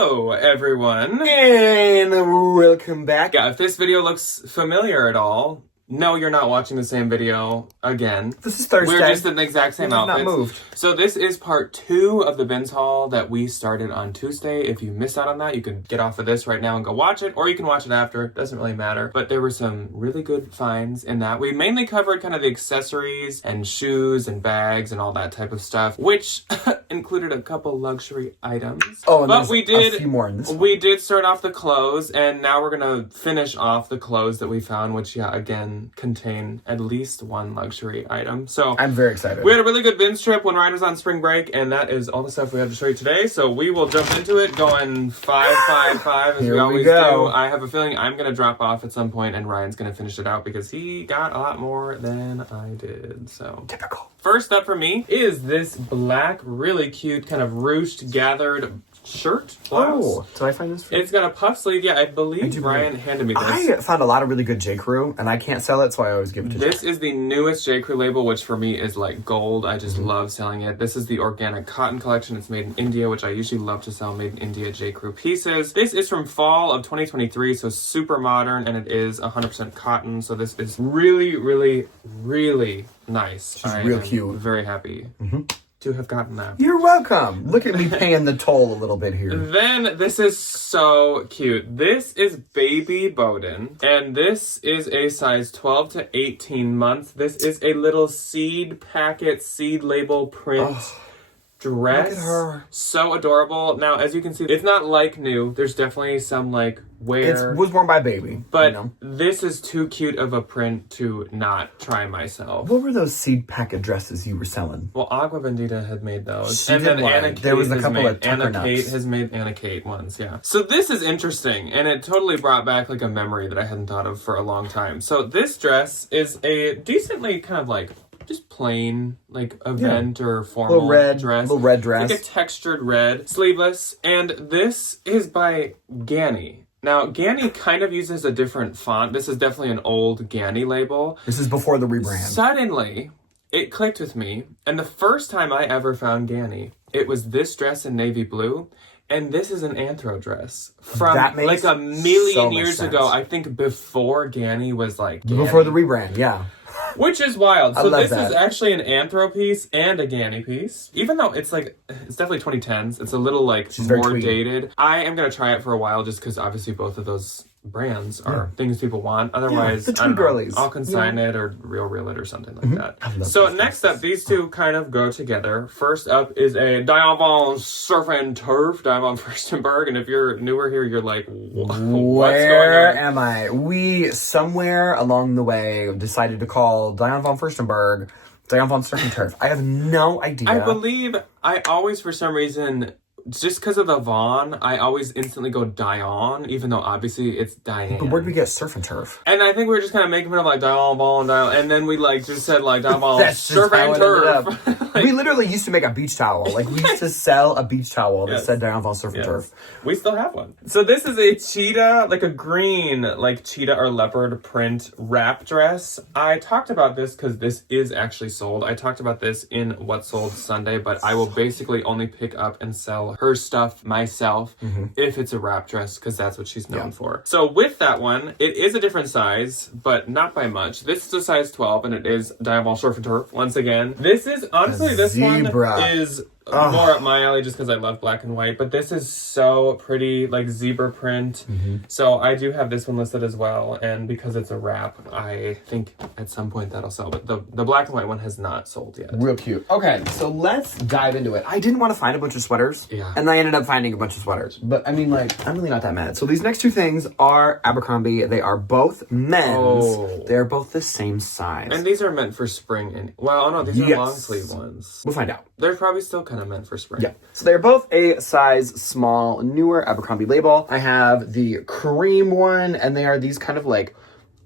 Hello, everyone. And welcome back. Yeah, if this video looks familiar at all, no, you're not watching the same video again. This is Thursday. We're just in the exact same outfits. Not moved. So this is part 2 of the bins haul that we started on Tuesday. If you missed out on that, you can get off of this right now and go watch it, or you can watch it after. It doesn't really matter. But there were some really good finds in that. We mainly covered kind of the accessories and shoes and bags and all that type of stuff, which included a couple luxury items. Oh, and but we did a few more in this one. We did start off the clothes, and now we're gonna finish off the clothes that we found, which again contain at least one luxury item. So I'm very excited. We had a really good bins trip when Ryan was on spring break, and that is all the stuff we have to show you today. So we will jump into it, going 5, 5, 5 as we always do. I have a feeling I'm gonna drop off at some point, and Ryan's gonna finish it out because he got a lot more than I did. So typical. First up for me is this black, really cute kind of ruched gathered shirt blouse. Oh, did I find this? It's got a puff sleeve. Yeah, I believe Ryan handed me this. I found a lot of really good J.Crew, and I can't sell it, so I always give it to This is the newest J.Crew label, which for me is like gold. I just love selling it. This is the organic cotton collection. It's made in India, which I usually love to sell made in India J.Crew pieces. This is from fall of 2023, so super modern, and it is 100% cotton. So this is really, really, really nice. She's real cute. Very happy. To have gotten that. You're welcome. Look at me paying the toll a little bit here. Then this is so cute. This is baby Boden, and this is a size 12 to 18 months. This is a little seed packet, seed label print dress. Look at her. So adorable. Now, as you can see, it's not like new. There's definitely some like wear. It was worn by baby. But this is too cute of a print to not try myself. What were those seed packet dresses you were selling? Well, Agua Bendita had made those. She and did then one. Anna Kate there was a couple of Anna Tucker Kate nuts. has made Anna Kate ones, yeah. So this is interesting, and it totally brought back like a memory that I hadn't thought of for a long time. So this dress is a decently kind of like just plain, like event or formal dress. Little red dress. Like a textured red, sleeveless. And this is by Ganni. Now, Ganni kind of uses a different font. This is definitely an old Ganni label. This is before the rebrand. Suddenly, it clicked with me. And the first time I ever found Ganni, it was this dress in navy blue. And this is an anthro dress from like a million years ago. I think before Ganni was like Ganni. Before the rebrand, yeah. Which is wild. So this that. is actually an anthro piece and a Ganni piece. Even though it's like, it's definitely 2010s. It's a little like more dated. I am going to try it for a while just because obviously both of those brands are things people want. Otherwise, the two girlies. I'll consign it or reel it or something like that. So next up, these two kind of go together. First up is a Diane von Surf and Turf, Diane von Furstenberg. And if you're newer here, you're like, what's going on? Where am I? We, somewhere along the way, decided to call Diane von Furstenberg Diane von Surf and Turf. I have no idea. I believe I always, for some reason, just because of the Von, I always instantly go Diane, even though obviously it's Diane. But where did we get Surf and Turf? And I think we were just kind of making it up like Diane Von, Diane, and then we like just said like Diane Von Surf and Turf. We literally used to make a beach towel. Like we used to sell a beach towel that said Diane Von Surf and Turf. We still have one. So this is a cheetah, like a green, like cheetah or leopard print wrap dress. I talked about this because this is actually sold. I talked about this in What Sold Sunday, but I will basically only pick up and sell her stuff myself if it's a wrap dress because that's what she's known for. So with that one, it is a different size, but not by much. This is a size 12 and it is Diane von Surf and Turf once again. This is honestly, this one is more up my alley just because I love black and white, but this is so pretty, like zebra print. So I do have this one listed as well, and because it's a wrap, I think at some point that'll sell, but the black and white one has not sold yet. Real cute. Okay, so let's dive into it. I didn't want to find a bunch of sweaters, and I ended up finding a bunch of sweaters, but I mean, like, I'm really not that mad. So these next two things are Abercrombie. They are both men's. They're both the same size. And these are meant for spring, and well, no, these are long sleeve ones. We'll find out. They're probably still kind of meant for spring. Yeah. So they're both a size small, newer Abercrombie label. I have the cream one, and they are these kind of like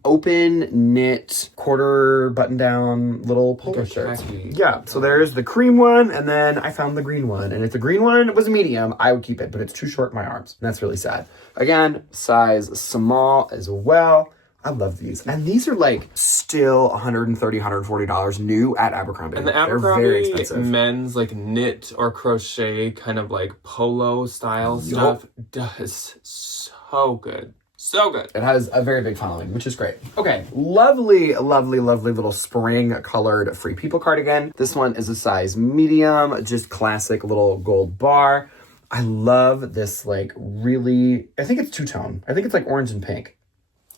open knit quarter button down little polo shirts. Yeah. So there's the cream one, and then I found the green one. And if the green one was a medium, I would keep it, but it's too short in my arms. And that's really sad. Again, size small as well. I love these. And these are like still $130, $140 new at Abercrombie. And the They're very Abercrombie expensive. men's like knit or crochet kind of like polo style stuff does so good. So good. It has a very big following, which is great. Okay, lovely, lovely, lovely little spring colored Free People cardigan. This one is a size medium, just classic little gold bar. I love this like really, I think it's two-tone. I think it's like orange and pink.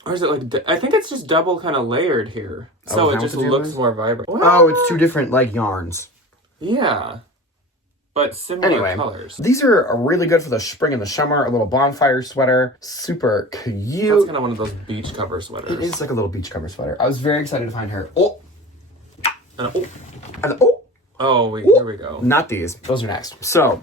Or is it like, I think it's just double kind of layered here. So it just looks more vibrant. Oh, it's two different like yarns. Yeah. But similar colors. These are really good for the spring and the summer. A little bonfire sweater. Super cute. That's kind of one of those beach cover sweaters. It is like a little beach cover sweater. I was very excited to find her. Oh! And Oh! Oh, here we go. Not these. Those are next. So,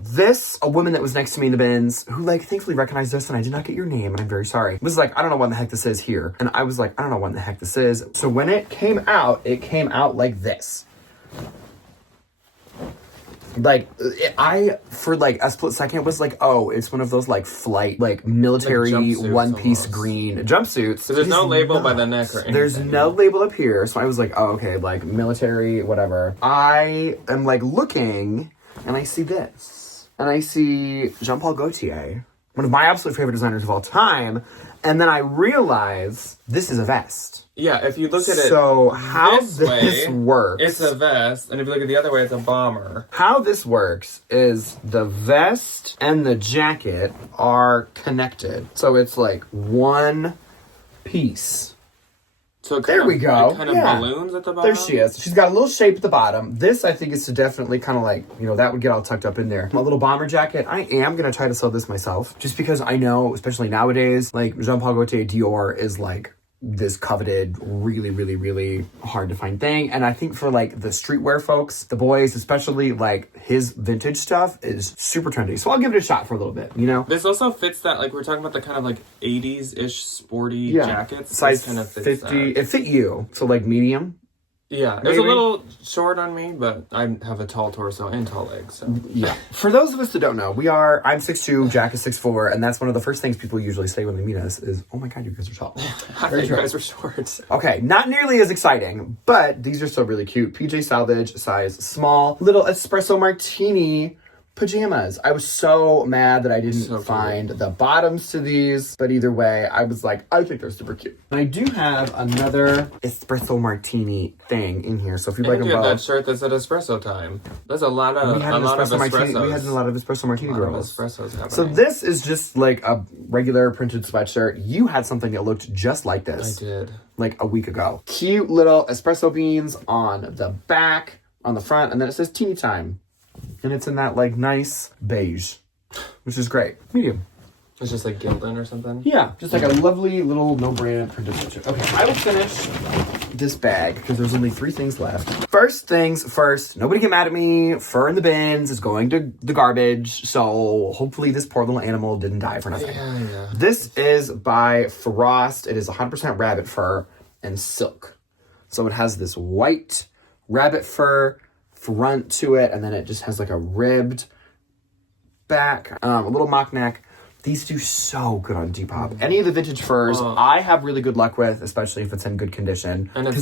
a woman that was next to me in the bins, who, like, thankfully recognized us, and I did not get your name, and I'm very sorry, was like, I don't know what the heck this is here. And I was like, I don't know what the heck this is. So when it came out like this. Like, I, for, like, a split second, was like, oh, it's one of those, like, flight, like, military like one-piece almost. Green jumpsuits. So there's no label by the neck or anything. There's no label up here, so I was like, oh, okay, like, military, whatever. I am, like, looking, and I see this. And I see Paul Gaultier, one of my absolute favorite designers of all time, and then I realize this is a vest. Yeah, if you look at it so how this way, works, it's a vest, and if you look at the other way, it's a bomber. How this works is the vest and the jacket are connected. So it's like one piece. So there we go. It kind of balloons at the bottom. There she is. She's got a little shape at the bottom. This, I think, is to definitely kind of like, that would get all tucked up in there. My little bomber jacket, I am going to try to sell this myself. Just because I know, especially nowadays, like Paul Gaultier Dior is like this coveted, really, really, really hard to find thing. And I think for like the streetwear folks, the boys, especially, like his vintage stuff is super trendy. So I'll give it a shot for a little bit, This also fits that, like we're talking about the kind of like 80s-ish sporty jackets. Size kind of 50. that. It fit you. So like medium. Yeah, it was a little short on me, but I have a tall torso and tall legs. So. Yeah. For those of us that don't know, I'm 6'2", Jack is 6'4", and that's one of the first things people usually say when they meet us is, oh my god, you guys are tall. I thought you guys were short. Okay, not nearly as exciting, but these are still really cute. PJ Salvage, size small, little espresso martini pajamas. I was so mad that I didn't find the bottoms to these, but either way, I was like, I think they're super cute. And I do have another espresso martini thing in here, so if you'd like them both. that shirt that said espresso time. There's a lot of espressos. We had a lot of espresso martini girls. Espressos happening. So this is just like a regular printed sweatshirt. You had something that looked just like this. I did. Like a week ago. Cute little espresso beans on the back, on the front, and then it says teeny time. And it's in that, like, nice beige, which is great. Medium. It's just like Gildan or something? Yeah, just like a lovely little no-brand printed sweatshirt. Okay, I will finish this bag because there's only 3 things left. First things first, nobody get mad at me. Fur in the bins is going to the garbage, so hopefully this poor little animal didn't die for nothing. Yeah. This is by Frost. It is 100% rabbit fur and silk. So it has this white rabbit fur front to it, and then it just has like a ribbed back, a little mock neck. These do so good on Depop. Any of the vintage furs, I have really good luck with, especially if it's in good condition. And it's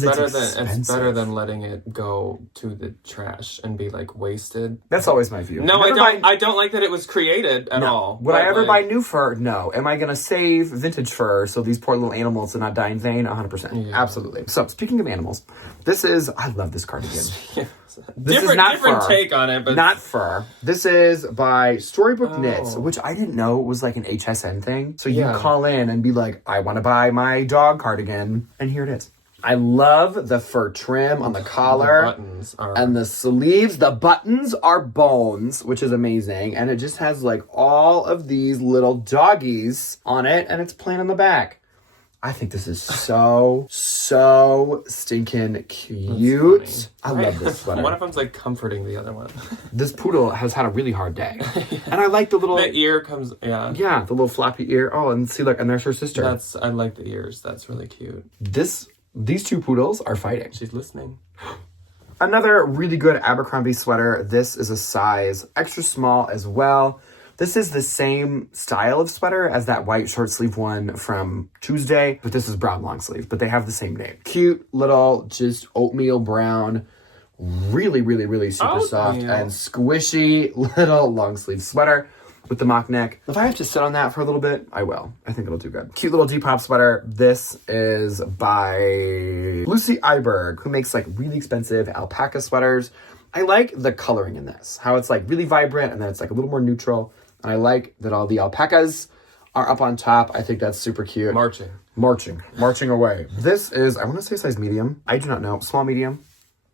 better than letting it go to the trash and be like wasted. That's always my view. No, I don't like that it was created at all. Would I ever buy new fur? No. Am I gonna save vintage fur so these poor little animals do not die in vain? 100%. Yeah. Absolutely. So speaking of animals, I love this cardigan. This is not different fur. Take on it, but not fur. This is by Storybook Knits, which I didn't know was like an HSN thing. So you call in and be like, I want to buy my dog cardigan, and here it is. I love the fur trim on the collar, the buttons and the sleeves. The buttons are bones, which is amazing, and it just has like all of these little doggies on it, and it's plain on the back. I think this is so stinking cute. I love this sweater. One of them's like comforting the other one. This poodle has had a really hard day. And I like the little... The ear comes, Yeah, the little floppy ear. Oh, and see, look, and there's her sister. I like the ears. That's really cute. These 2 poodles are fighting. She's listening. Another really good Abercrombie sweater. This is a size extra small as well. This is the same style of sweater as that white short sleeve one from Tuesday, but this is brown long sleeve, but they have the same name. Cute little, just oatmeal brown, really, really, really super soft and squishy little long sleeve sweater with the mock neck. If I have to sit on that for a little bit, I will. I think it'll do good. Cute little Depop sweater. This is by Lucy Iberg, who makes like really expensive alpaca sweaters. I like the coloring in this, how it's like really vibrant and then it's like a little more neutral. And I like that all the alpacas are up on top. I think that's super cute. Marching away. This is, I want to say size medium. I do not know. Small, medium.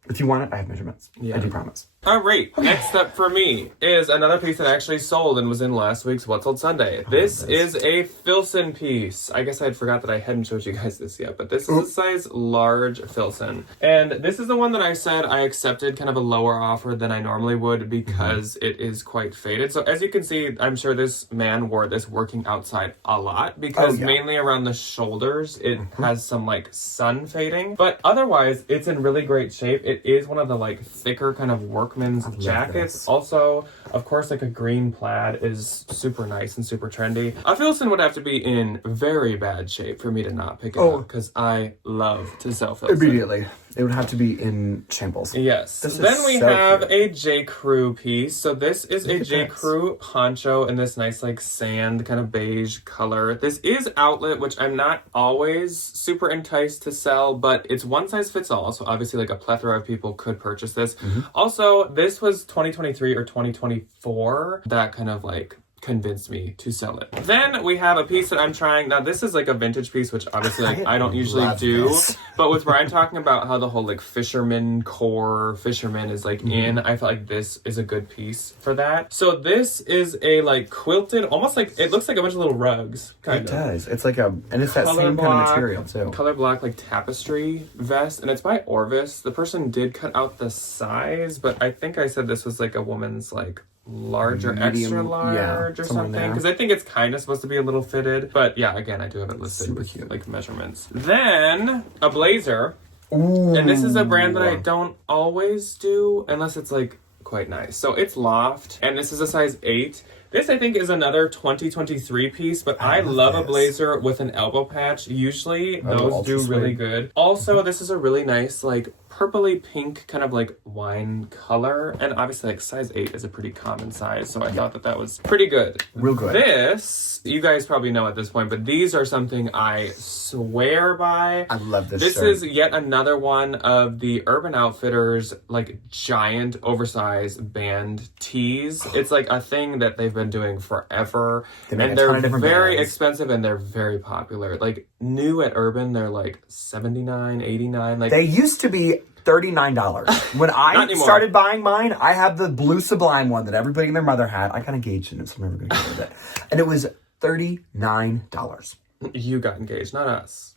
If you want it, I have measurements. I do promise. All right, next up for me is another piece that actually sold and was in last week's What Sold Sunday. This is a Filson piece. I guess I had forgot that I hadn't showed you guys this yet, but this is a size large Filson. And this is the one that I said I accepted kind of a lower offer than I normally would because it is quite faded. So as you can see, I'm sure this man wore this working outside a lot because mainly around the shoulders, it has some like sun fading. But otherwise, it's in really great shape. It is one of the like thicker kind of workman's jackets. Also, of course, like a green plaid is super nice and super trendy. A Filson would have to be in very bad shape for me to not pick it up because I love to sell Filson. Immediately. It would have to be in shambles. Yes. Then we have a J.Crew piece. So this is a J.Crew poncho in this nice like sand kind of beige color. This is outlet, which I'm not always super enticed to sell, but it's one size fits all. So obviously like a plethora of people could purchase this. Also, this was 2023 or 2024. That kind of like convinced me to sell it. Then we have a piece that I'm trying. Now this is like a vintage piece, which obviously like I don't usually do. But with Brian talking about how the whole like fisherman is like in, I felt like this is a good piece for that. So this is a like quilted, almost like it looks like a bunch of little rugs. Kind of. It does. It's like and it's that same kind of material too. Color block like tapestry vest, and it's by Orvis. The person did cut out the size, but I think I said this was like a woman's like large or extra large or something, because I think it's kind of supposed to be a little fitted, but yeah, again, I do have it listed with like measurements. Then a blazer. And this is a brand that I don't always do unless it's like quite nice. So it's Loft, and this is a size 8. This, I think, is another 2023 piece, but I love a blazer with an elbow patch. Usually, those do really good. Also, this is a really nice, like, purpley pink kind of, like, wine color. And obviously, like, size 8 is a pretty common size, so I thought that that was pretty good. Real good. This, you guys probably know at this point, but these are something I swear by. I love this This shirt. is yet another one of the Urban Outfitters, like, giant, oversized band tees. It's, like, a thing that they've been doing forever, and they're very expensive and they're very popular. Like new at Urban, they're like $79, $89. Like they used to be $39. When I started buying mine, I have the blue Sublime one that everybody and their mother had. I got engaged in it, so I'm never gonna get rid of it. And it was $39. You got engaged, not us.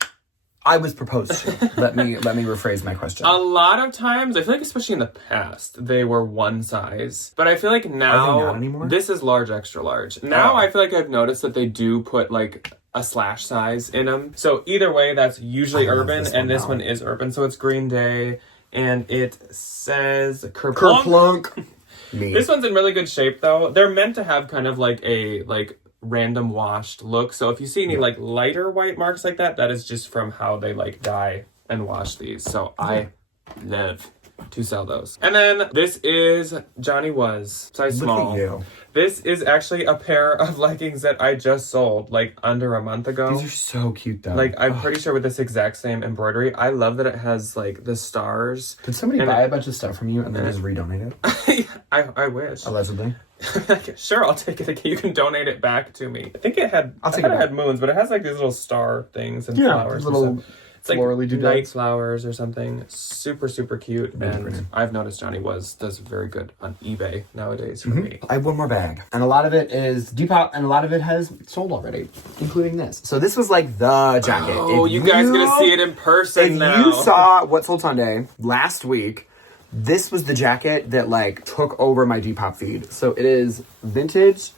I was proposed to. Let me rephrase my question. A lot of times, I feel like especially in the past, they were one size. But I feel like now, are they not anymore? This is large, extra large. Now I feel like I've noticed that they do put like a slash size in them. So either way, that's usually Urban, and this one is Urban. So it's Green Day, and it says Kerplunk. This one's in really good shape though. They're meant to have kind of like a random washed look. So if you see any like lighter white marks like that, that is just from how they like dye and wash these. So I love to sell those. And then this is Johnny Was, size small. Look at you. This is actually a pair of leggings that I just sold like under a month ago. These are so cute though. Like I'm pretty sure with this exact same embroidery. I love that it has like the stars. Did somebody buy a bunch of stuff from you and then just redonate it? I wish. Allegedly. Sure, I'll take it. You can donate it back to me. I think it had. I thought it had moons, but it has like these little star things and flowers. Little it's like night flowers or something. Super, super cute. And I've noticed Johnny does very good on eBay nowadays for me. I have one more bag, and a lot of it is Depop, and a lot of it has sold already, including this. So this was like the jacket. Oh, you guys gonna see it in person now. If you saw What Sold Sunday last week, this was the jacket that like took over my Depop feed. So it is vintage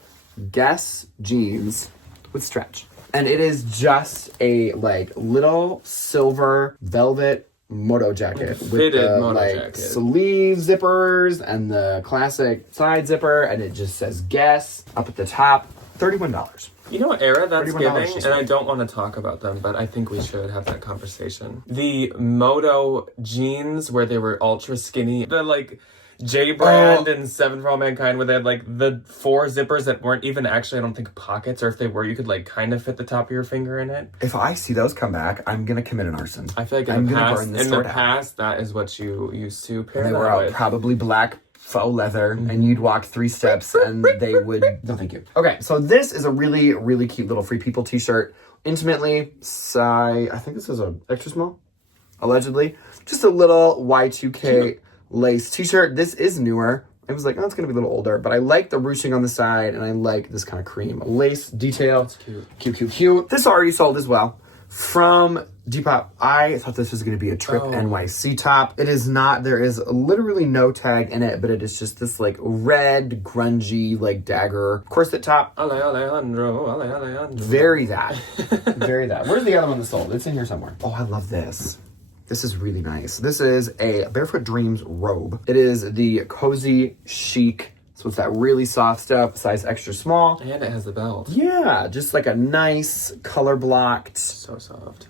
Guess jeans with stretch. And it is just a like little silver velvet moto jacket with Fitted the moto like jacket. sleeve zippers and the classic side zipper, and it just says Guess up at the top. $31. You know what era that's $31 giving? just And I like- don't want to talk about them, but I think we should have that conversation. The moto jeans where they were ultra skinny. The like J brand and Seven for All Mankind where they had like the 4 zippers that weren't even actually, I don't think, pockets, or if they were, you could like kind of fit the top of your finger in it. If I see those come back, I'm gonna commit an arson. I feel like I'm in the gonna past, burn this store down. that is what you used to pair They that were out with. probably black faux leather, and you'd walk 3 steps and they would no thank you. Okay, so this is a really, really cute little Free People t-shirt. Intimately size, I think this is a extra small, allegedly. Just a little Y2K lace t-shirt. This is newer. I was like, oh, it's gonna be a little older, but I like the ruching on the side, and I like this kind of cream lace detail. It's cute. Cute. This already sold as well. From Depop, I thought this was going to be a Trip NYC top. It is not. There is literally no tag in it, but it is just this like red, grungy, like dagger corset top. Alejandro. Very that. Very that. Where's the other one that sold? It's in here somewhere. Oh, I love this. This is really nice. This is a Barefoot Dreams robe. It is the cozy chic. So it's that really soft stuff, size extra small. And it has the belt. Yeah, just like a nice color blocked, So soft.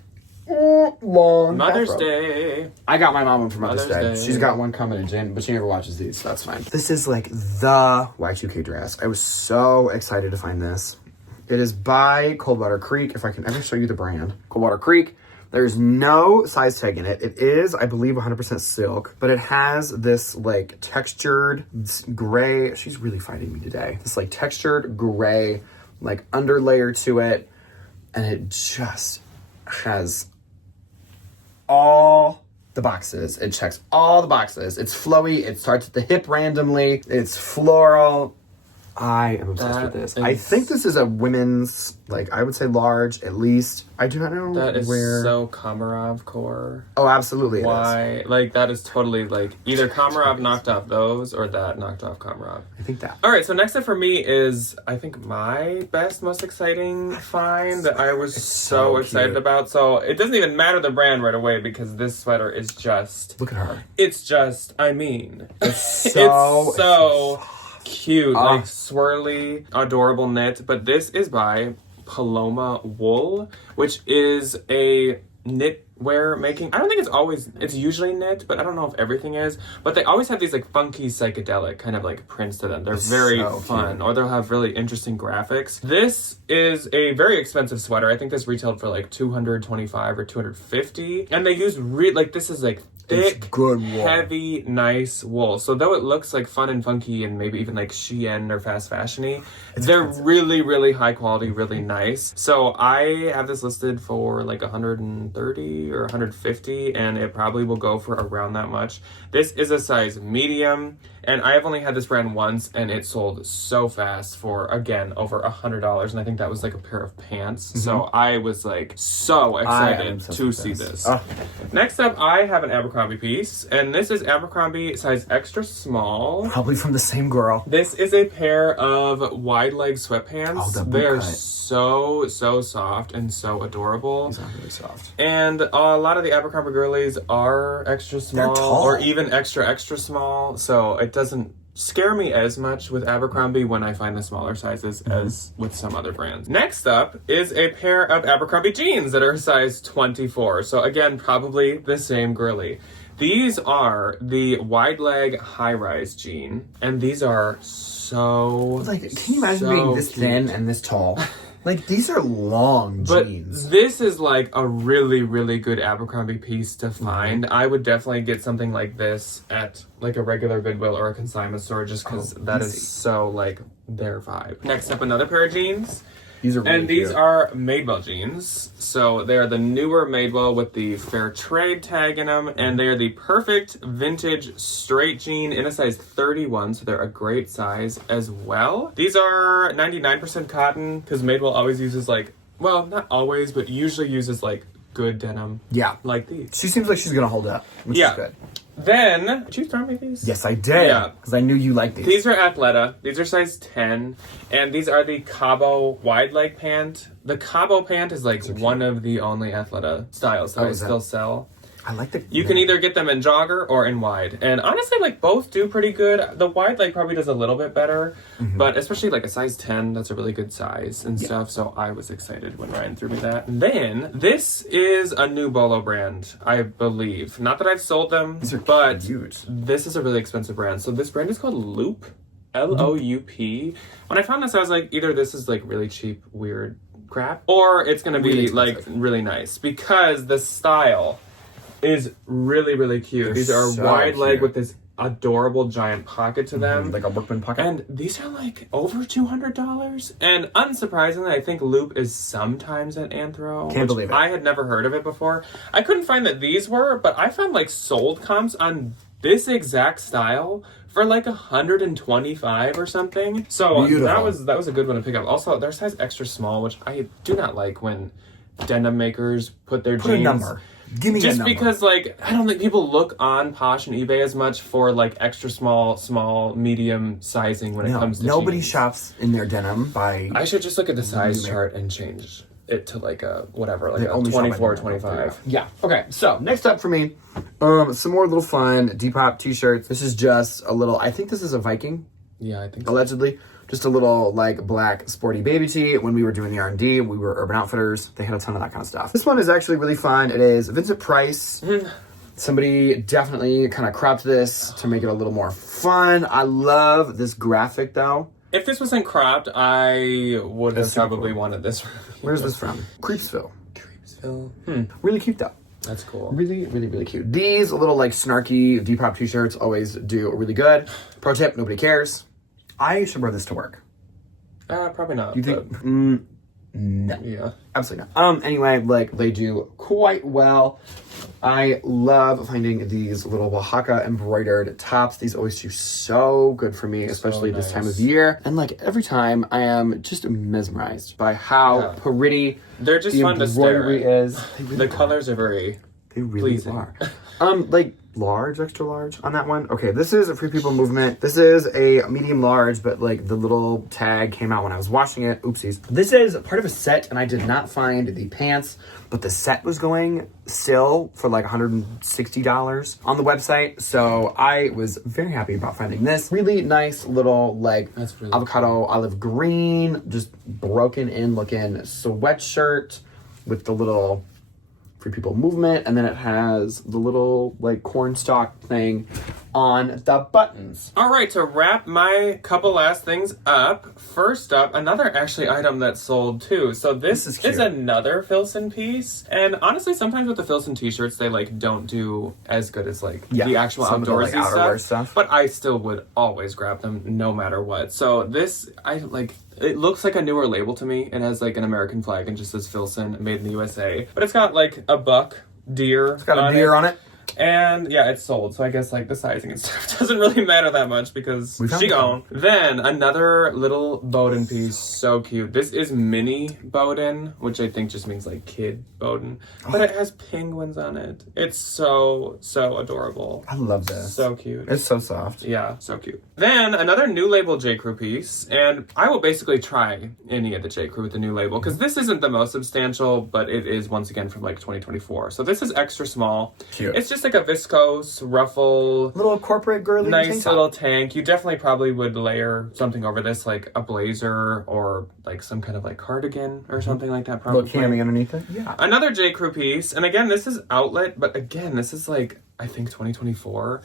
long Mother's bathrobe. Day. I got my mom one for Mother's Day. Day. She's got one coming in Jan, but she never watches these, so that's fine. This is like the Y2K dress. I was so excited to find this. It is by Coldwater Creek, if I can ever show you the brand. Coldwater Creek. There's no size tag in it. It is, I believe, 100% silk, but it has this like textured gray. She's really fighting me today. This like textured gray, like underlayer to it. And it just has all the boxes. It checks all the boxes. It's flowy. It starts at the hip randomly. It's floral. I am obsessed with this. I think this is a women's, like, I would say large, at least. I do not know That is where. so Komarov core. Oh, absolutely. It is. Why? Like, that is totally, like, either Komarov knocked off those or that knocked off Komarov. I think that. All right, so next up for me is, I think, my best, most exciting find that I was so excited cute. about. So it doesn't even matter the brand right away because this sweater is just... Look at her. It's just, I mean... It's so cute, like swirly, adorable knit. But this is by Paloma Wool, which is a knitwear making. I don't think it's usually knit, but I don't know if everything is. But they always have these like funky psychedelic kind of like prints to them. They're very so fun, cute. or they'll have really interesting graphics. This is a very expensive sweater. I think this retailed for like $225 or $250, and they use this is like thick, good wool. heavy, nice wool. So though it looks like fun and funky and maybe even like Shein or fast fashion-y, they're really, really high quality, really nice. So I have this listed for like $130 or $150, and it probably will go for around that much. This is a size medium, and I have only had this brand once, and it sold so fast for, again, over $100, and I think that was like a pair of pants. So I was like so excited to see this. Next up, I have an Abercrombie piece, and this is Abercrombie size extra small. Probably from the same girl. This is a pair of wide leg sweatpants. Oh, the boot They are cut. so soft and so adorable. These are really soft. And a lot of the Abercrombie girlies are extra small, tall. or even extra small. So it doesn't scare me as much with Abercrombie when I find the smaller sizes as with some other brands. Next up is a pair of Abercrombie jeans that are size 24. So again, probably the same girly. These are the wide leg high rise jean, and these are so Can you imagine being this cute. thin and this tall? Like, these are long But jeans. this is like a really, really good Abercrombie piece to find. I would definitely get something like this at like a regular Goodwill or a consignment store just because that is so like their vibe. Next up, another pair of jeans. These are really And these cute. are Madewell jeans. So they are the newer Madewell with the fair trade tag in them. And they are the perfect vintage straight jean in a size 31. So they're a great size as well. These are 99% cotton because Madewell always uses like, well, not always, but usually uses like good denim. Yeah. Like these. She seems like she's gonna hold up, which Yeah. is good. Then, did you throw me these? Yes, I did. Yeah. Because I knew you liked these. These are Athleta. These are size 10. And these are the Cabo wide leg pant. The Cabo pant is like one of the only Athleta styles that I is that? still sell. I like the... You can either get them in jogger or in wide. And honestly, like, both do pretty good. The wide, like, probably does a little bit better. But especially, like, a size 10, that's a really good size and stuff. So I was excited when Ryan threw me that. And then, this is a new Bolo brand, I believe. Not that I've sold them, but cute. This is a really expensive brand. So this brand is called Loop. L-O-U-P. When I found this, I was like, either this is, like, really cheap, weird crap, or it's going to be, like, really nice. Because the style is really, really cute. They're These are so wide leg cute. with this adorable giant pocket to them. Like a workman pocket. And these are like over $200. And unsurprisingly, I think Loop is sometimes at Anthro. Can't believe it. I had never heard of it before. I couldn't find that these were, but I found like sold comps on this exact style for like $125 or something. So Beautiful. that was a good one to pick up. Also, their size extra small, which I do not like when denim makers put their jeans. a number. Give me a Just number. because, like, I don't think people look on Posh and eBay as much for, like, extra small, medium sizing when it comes to nobody jeans. shops in their denim by... I should just look at the size chart and change it to, like, a, whatever, like They a only shop 24, at denim. 25. Yeah. Okay, so next up for me, some more little fun Depop t-shirts. This is just a little... I think this is a Viking, Yeah, I think so. allegedly. Just a little, like, black sporty baby tee. When we were doing the R&D, we were Urban Outfitters. They had a ton of that kind of stuff. This one is actually really fun. It is Vincent Price. Somebody definitely kind of cropped this to make it a little more fun. I love this graphic, though. If this wasn't cropped, I would have super probably cool. wanted this. Where's this from? Creepsville. Creepsville. Really cute, though. That's cool. Really, really, really cute. These little, like, snarky Depop t-shirts always do really good. Pro tip, nobody cares. I should wear this to work. Probably not. You think? but- No. Yeah. Absolutely not. Anyway, like, they do quite well. I love finding these little Oaxaca embroidered tops. These always do so good for me, especially this time of nice. year. And, like, every time I am just mesmerized by how pretty They're just the fun to stare embroidery at. is. They really The are. colors are very... They really pleasing. are. Like large, extra large on that one. Okay, this is a Free People Movement. This is a medium large, but like the little tag came out when I was washing it. Oopsies. This is part of a set, and I did not find the pants, but the set was going still for like $160 on the website. So I was very happy about finding this. Really nice little like That's really avocado olive green, just broken in looking sweatshirt with the little Free People Movement, and then it has the little like cornstalk thing on the buttons. All right, to wrap my couple last things up, first up, another actually item that sold too. So this This is cute. is another Filson piece. And honestly, sometimes with the Filson t-shirts, they like don't do as good as like Yeah, the actual some of the, like, outdoorsy outerwear stuff. But I still would always grab them no matter what. So this, I like, it looks like a newer label to me. It has like an American flag and just says Filson, made in the USA. But it's got like a buck, deer. It's got a deer on it. And yeah, it's sold, so I guess like the sizing and stuff doesn't really matter that much because found she it. gone. Then another little Boden piece, so cute. This is mini Boden, which I think just means like kid Boden, but it has penguins on it. It's so adorable. I love this. So cute. It's so soft. Yeah, so cute. Then another new label J.Crew piece, and I will basically try any of the J.Crew with the new label because this isn't the most substantial, but it is once again from like 2024. So this is extra small. Cute. It's just like a viscose ruffle, Little corporate girly tank nice top. little tank. You definitely probably would layer something over this, like a blazer or like some kind of like cardigan or something like that. Probably. Little cami underneath it. Yeah. Another J.Crew piece, and again, this is outlet, but again, this is like, I think 2024.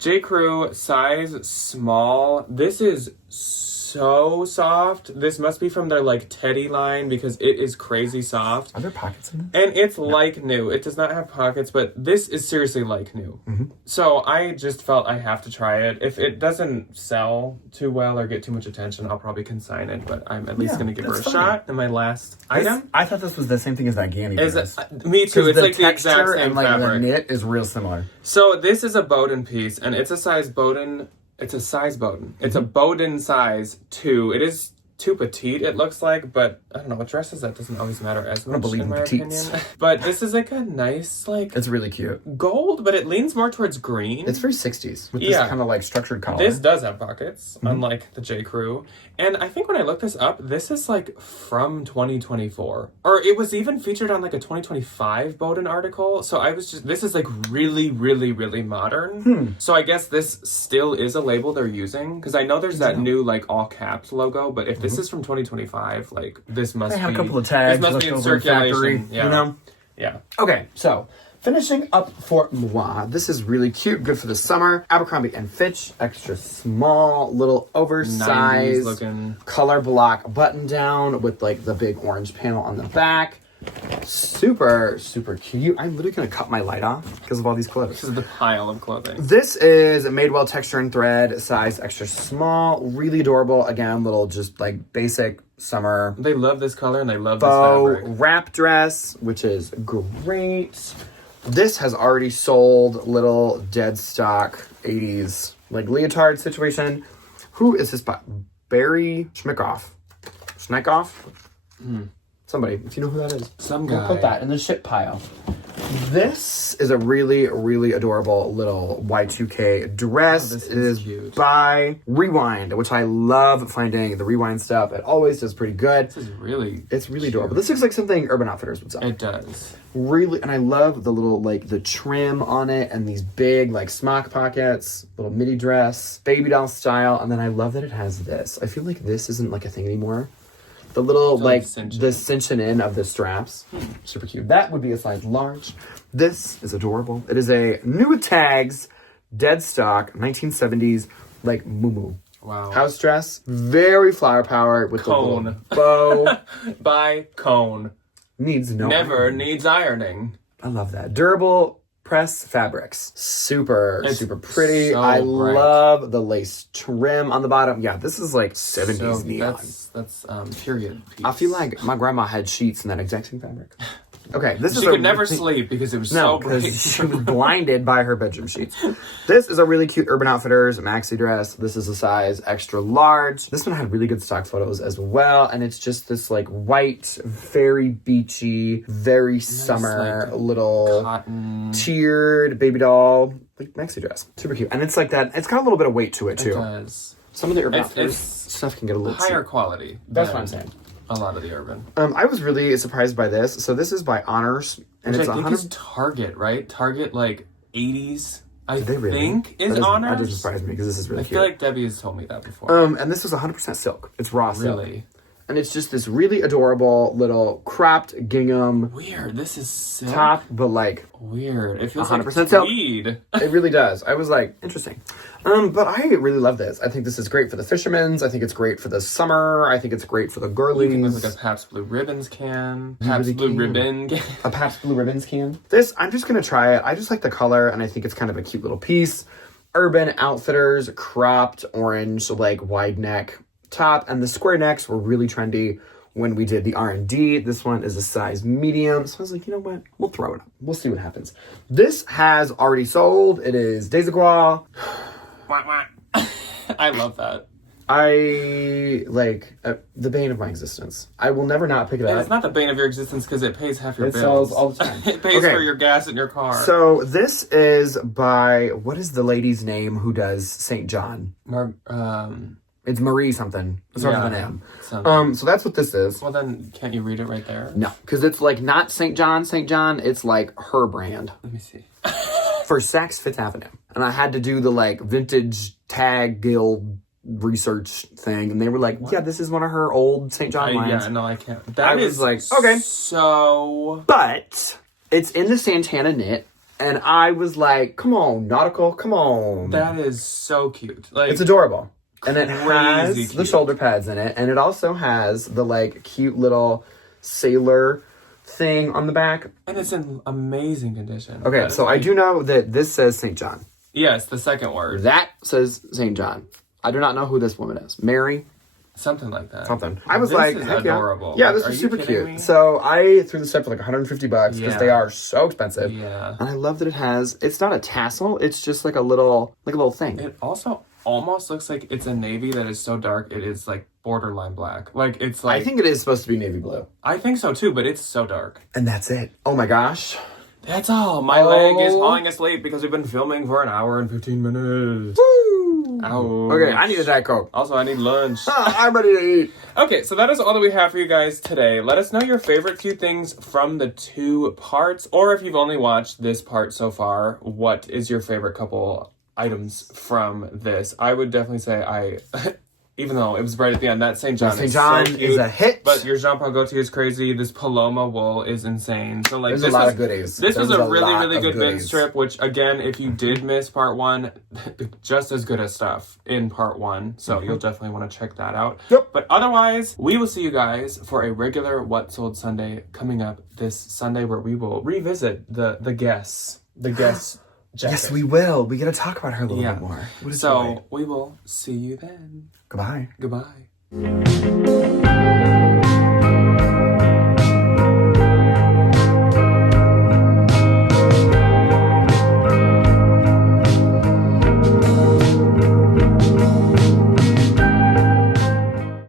J.Crew, size small. This is so soft. This must be from their like Teddy line because it is crazy soft. Are there pockets in this? And it's like new. It does not have pockets, but this is seriously like new. So I just felt I have to try it. If it doesn't sell too well or get too much attention, I'll probably consign it, but I'm at least Yeah, going to give her a that's fine. shot. And my last item I thought this was the same thing as that Ganni. is dress. me too. It's the like the exact texture same and like the fabric. knit is real similar. So this is a Boden piece, and it's a size Boden. It's a size Boden. It's a Boden size 2. It is too petite, it looks like, but I don't know, with dresses that doesn't always matter as much believe in my in petites. opinion. But this is like a nice, like, It's really cute. gold, but it leans more towards green. It's very 60s with this kind of like structured collar. This does have pockets, unlike the J.Crew. And I think when I looked this up, this is like from 2024. Or it was even featured on like a 2025 Boden article. So I was just, this is like really, really, really modern. So I guess this still is a label they're using. Because I know there's that new like all caps logo, but if this is from 2025, like this must I had be. a couple of tags. This must be in circulation. Yeah. You know? Yeah. Okay, so finishing up for moi. This is really cute, good for the summer. Abercrombie and Fitch, extra small, little 90s oversized looking. color block button down with like the big orange panel on the back. Super, super cute. I'm literally gonna cut my light off because of all these clothes. This is the pile of clothing. This is Madewell texture and thread, size extra small, really adorable. Again, little just like basic summer They love this color and they love this faux fabric. wrap dress, which is great. This has already sold, little dead stock 80s like leotard situation. Who is this by? Barry Schmickoff. Somebody, if you know who that is. Some We'll guy. put that in the shit pile. This is a really, really adorable little Y2K dress. Oh, this It is is cute. by Rewind, which I love finding the Rewind stuff. It always does pretty good. This is really. It's really adorable. This looks like something Urban Outfitters would sell. It does. Really, and I love the little, like, the trim on it and these big, like, smock pockets, little midi dress, baby doll style. And then I love that it has this. I feel like this isn't, like, a thing anymore. The little, like, the cinching in of the straps. Super cute. That would be a size large. This is adorable. It is a new with tags, dead stock, 1970s, like, muumuu. Wow. House dress. Very flower power with Cone. the little bow. By Cone. Needs no Never iron. needs ironing. I love that. Durable press fabrics. Super, It's super pretty. so I bright. love the lace trim on the bottom. Yeah, this is like 70s So neon. that's period piece. I feel like my grandma had sheets in that exact same fabric. Okay, this is she a could never really- sleep because it was No, so bright. because she was blinded by her bedroom sheets. This is a really cute Urban Outfitters maxi dress. This is a size extra large. This one had really good stock photos as well, and it's just this like white, very beachy, very summer like, little Cotton. tiered baby doll like maxi dress. Super cute, and it's like that. It's got a little bit of weight to it It too. does. Some of the Urban It's- Outfitters it's stuff can get a little Higher too. quality. That's than what I'm saying. A lot of the urban. I was really surprised by this. So this is by Honors, and Which it's I think 100. is Target, right? Target like 80s. I Did they really? think is That Honors. doesn't surprise me because this is really I cute. feel like Debbie has told me that before. And this was 100% silk. It's raw silk. Really? And it's just this really adorable little cropped gingham Weird. This is silk. top, but like, Weird. It feels 100% like silk. tweed. it really does. I was like, interesting. But I really love this. I think this is great for the fishermen's. I think it's great for the summer. I think it's great for the You can girlies. look like a Pabst Blue Ribbons can. You Pabst really Blue can. Ribbon can. A Pabst Blue Ribbons can. This, I'm just going to try it. I just like the color, and I think it's kind of a cute little piece. Urban Outfitters cropped orange, like wide neck top, and the square necks were really trendy when we did the R&D. This one is a size medium. So I was like, you know what? We'll throw it up. We'll see what happens. This has already sold. It is Desigual. Wah, wah. I love that. I like the bane of my existence. I will never not pick it And up. it's not the bane of your existence because it pays half your It bills. sells all the time. It pays Okay. for your gas in your car. So this is by, what is the lady's name who does St. John? It's Marie something. It starts with an M. something. So that's what this is. Well, then, can't you read it right there? No, because it's like not St. John, St. John. It's like her brand Let me see. for Saks Fifth Avenue. And I had to do the like vintage tag guild research thing. And they were like, yeah, this is one of her old St. John lines. Yeah, no, I can't. I That was is like, okay. So But it's in the Santana knit. And I was like, come on, nautical, come on. that is so cute. Like It's adorable. And it has Crazy the cute. shoulder pads in it. And it also has the like cute little sailor thing on the back. and it's in amazing condition. Okay, That is so I like- do know that this says St. John. Yes, the second word. That says St. John. I do not know who this woman is. Mary? Something like that. Something. I was This like, is heck adorable. Yeah, Like, this are is you super kidding cute. me? So I threw this up for like $150 because Yeah. they are so expensive. Yeah. And I love that it has, it's not a tassel, it's just like a little thing. It also, almost looks like it's a navy that is so dark it is like borderline black. Like it's like I think it is supposed to be navy blue. I think so too, but it's so dark. And that's it. Oh my gosh. That's all. My leg is falling asleep because we've been filming for an hour and 15 minutes. Woo! Ouch. Okay, I need a Diet Coke. Also, I need lunch. I'm ready to eat. Okay, so that is all that we have for you guys today. Let us know your favorite few things from the 2 parts, or if you've only watched this part so far, what is your favorite couple items from this? I would definitely say even though it was right at the end, that St. John St. John is a hit. But your Jean Paul Gaultier is crazy. This Paloma wool is insane. So like, There's this a lot was, of goodies. This was a really, lot really of good goodies. bin strip, which again, if you did miss part 1, just as good as stuff in part 1. So you'll definitely want to check that out. Yep. But otherwise, we will see you guys for a regular What Sold Sunday coming up this Sunday, where we will revisit the guess jacket. Yes, we will. We got to talk about her a little bit more. What is So we will see you then. Goodbye. Goodbye.